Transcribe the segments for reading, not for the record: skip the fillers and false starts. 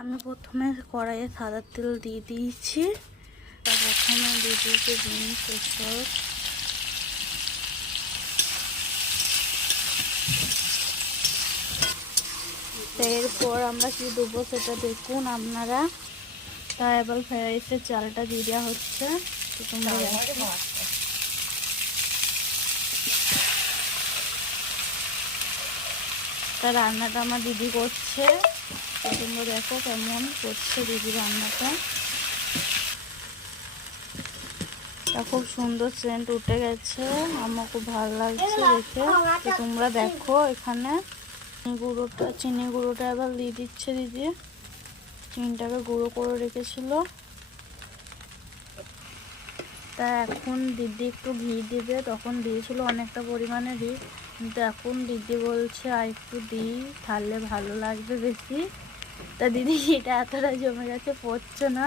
আমি প্রথমে কড়াইয়ে সাদা তেল দিয়ে দিয়েছি। প্রথমে দিয়ে দিয়েছি বিনস এসব। এরপর আমরা কি দেবো সেটা দেখুন আপনারা। তা এবার ফ্রাইড রাইসের চালটা দিয়ে দেওয়া হচ্ছে। তোমরা দেখো তা রান্নাটা আমার দিদি করছে। তোমরা দেখো কেমন করছে দিদি রান্নাটা। তা খুব সুন্দর সেন্ট উঠে গেছে, আমার খুব ভালো লাগছে দেখে। তো তোমরা দেখো এখানে চিনি গুঁড়োটা এবার দিয়ে দিচ্ছে দিদি। চিনিটাকে গুঁড়ো করে রেখেছিল। তা এখন দিদি একটু ঘি দিবে, তখন দিয়েছিল অনেকটা পরিমাণে ঘি, কিন্তু এখন দিদি বলছে আর একটু দিই তাহলে ভালো লাগবে বেশি। তা দিদি এটা এতটা জমে গেছে পড়ছে না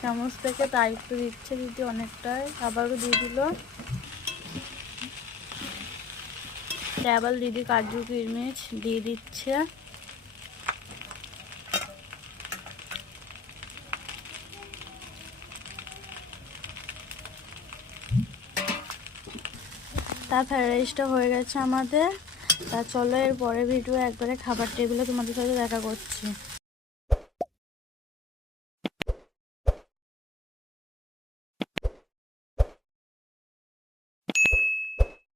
চামচ থেকে, তা একটু দিচ্ছে দিদি অনেকটাই, আবারও দিয়ে দিল। আবার দিদি কাজু কিশমিশ দিয়ে দিচ্ছে। তা ফ্রাইড রাইসটা হয়ে গেছে আমাদের। তা চলো এর পরে ভিডিও একবারে খাবার টেবিলে তোমাদের সাথে দেখা করছি।